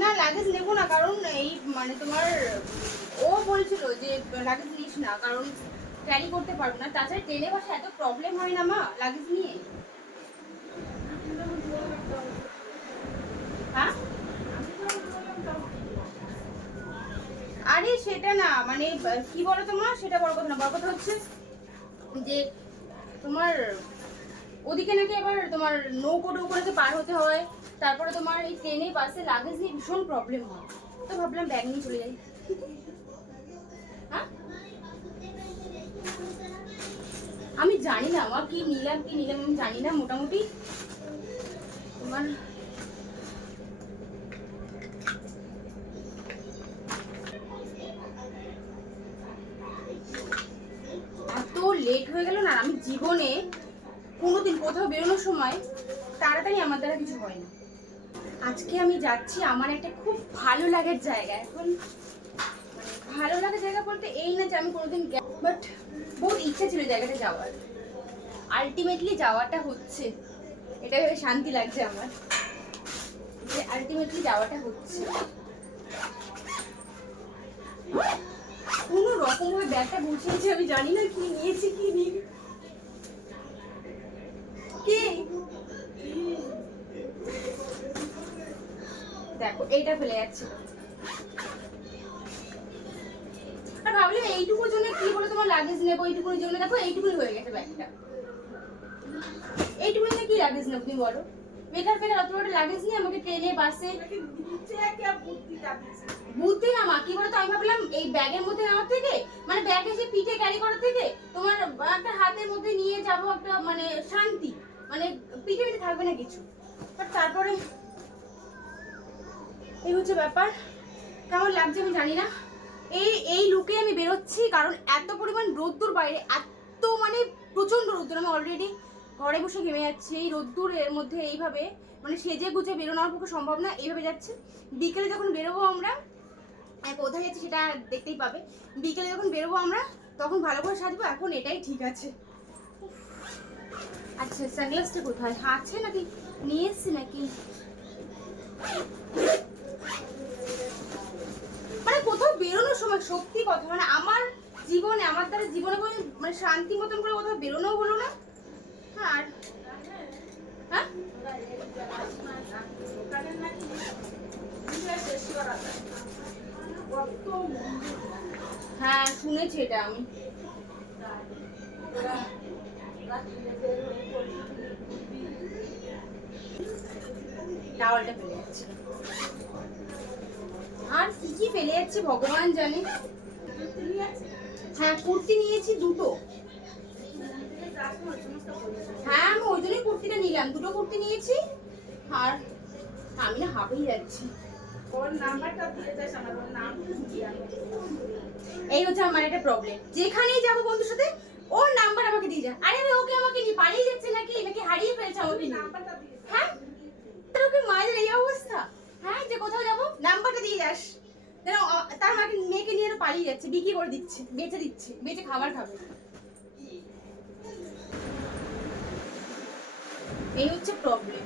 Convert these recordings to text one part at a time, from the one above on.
না লাগেজ নেবো না, কারণ এই মানে তোমার ও বলছিল যে লাগেজ নিস না, কারণ ক্যারি করতে পারবো না। তাছাড়া ট্রেনে বসে এত প্রবলেম হয় না মা লাগেজ নিয়ে। হ্যাঁ আরে সেটা না, মানে কি বলো তোমার, সেটা বড় কথা না। বড় কথা হচ্ছে যে তোমার ওদিকে নাকি আবার তোমার নৌকো টৌকোকে পার হতে হয়, তারপরে তোমার এই ট্রেনে বাসে লাগেজ নিয়ে ভীষণ প্রবলেম হয়। তো ভাবলাম ব্যাগ নিয়ে চলে যাই। হ্যাঁ আমি জানি না আমার কি নিলাম আমি জানি না, মোটামুটি তোমার এত লেট হয়ে গেল না। আমি জীবনে কোনোদিন কোথাও বেরোনোর সময় তাড়াতাড়ি আমার দ্বারা কিছু হয় না। আজকে আমি যাচ্ছি আমার একটা খুব ভালো লাগার জায়গা। এখন মানে ভালো লাগার জায়গা বলতে এই না যে আমি কোনোদিন, বাট বহুত ইচ্ছা ছিল জায়গাটা যাওয়ার। আলটিমেটলি যাওয়াটা হচ্ছে, এটা ভেবে শান্তি লাগছে আমার যে আলটিমেটলি যাওয়াটা হচ্ছে। কোনো রকম ভাবে ব্যাগটা গুছিয়েছি, আমি জানি না কি নিয়েছি কি নিয়ে। কি দেখো এইটা ফেলে যাচ্ছে, আর ভাবলাম এইটুকুর জন্য কি বলে তোমার লাগেজ নেবো, এইটুকুর জন্য দেখো এইটুকুই হয়ে গেছে ব্যাগটা। এইটুকুর জন্য কি লাগেজ নেবো তুমি বলো? বেকার বেকার অত বড় লাগেজ নিয়ে আমাকে ট্রেনে বাসে বুদ্ধি না মা, কি বলতো আমি ভাবলাম এই ব্যাগের মধ্যে নেওয়ার থেকে, মানে ব্যাগ এসে পিঠে ক্যারি করার থেকে তোমার একটা হাতের মধ্যে নিয়ে যাবো, একটা মানে শান্তি, মানে পিঠে পিঠে থাকবে না কিছু। বাট তারপরে এই হচ্ছে ব্যাপার। কেমন লাগছে আমি জানি না। এই লুকে আমি বেরোচ্ছি কারণ এত পরিমাণ রোদ্দুর বাইরে, এত মানে প্রচন্ড রোদ্দুর। আমি অলরেডি ঘরে বসে ঘেমে যাচ্ছি এই রোদ্দুরের মধ্যে। এইভাবে মানে সেজে গুজে বেরোনোর পক্ষে সম্ভব না, এইভাবে যাচ্ছে। বিকেলে যখন বেরোবো আমরা, কোথায় যাচ্ছি সেটা দেখতেই পাবে। বিকেলে যখন বেরোবো আমরা তখন ভালো করে সাজবো, এখন এটাই ঠিক আছে। আচ্ছা সানগ্লাসটা কোথায় আছে, নাকি নিয়ে এসছি নাকি? মানে কোথাও বেরোনোর সময় সত্যি কথা, মানে আমার জীবনে আমার দ্বারা জীবনে মানে শান্তি মতন করে কোথাও বেরোনো হলো না। আর হ্যাঁ হ্যাঁ শুনেছি এটা আমি। টাওয়ালটা ফেলে যাচ্ছে, আর কি কি ফেলে যাচ্ছে ভগবান জানে। হ্যাঁ কুর্তি নিয়েছি দুটো। হ্যাঁ আমি ওই জন্যই কুর্তিটা নিলাম, দুটো কুর্তি নিয়েছি। আর আমি না হাঁপিয়ে যাচ্ছি। এই হচ্ছে আমার একটা প্রবলেম, যেখানেই যাবো বন্ধুর সাথে ওর নাম্বার আমাকে দিয়ে যায়। আরে আমি ওকে আমাকে নিয়ে পালিয়ে যাচ্ছে নাকি নাকি হারিয়ে ফেলছে আমাকে। হ্যাঁ ওকে মায়ের এই অবস্থা। হ্যাঁ যে কোথাও যাবো নাম্বারটা দিয়ে যাস, তার মাকে মেয়েকে নিয়ে পালিয়ে যাচ্ছে, বিক্রি করে দিচ্ছে, বেচে দিচ্ছে, বেচে খাবার খাবে। এই হচ্ছে প্রবলেম।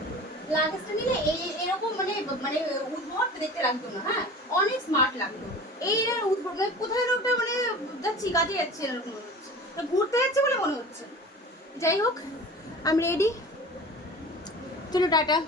লাগেজটা নিলে এরকম মানে মানে উদ্ভট দেখতে লাগতো না, হ্যাঁ অনেক স্মার্ট লাগতো। এই উদ্ভট মানে কোথায় লোকটা মানে যাচ্ছি কাজে যাচ্ছে এরকম মনে হচ্ছে, ঘুরতে যাচ্ছে বলে মনে হচ্ছে। যাই হোক আমি রেডি, চলো টাটা।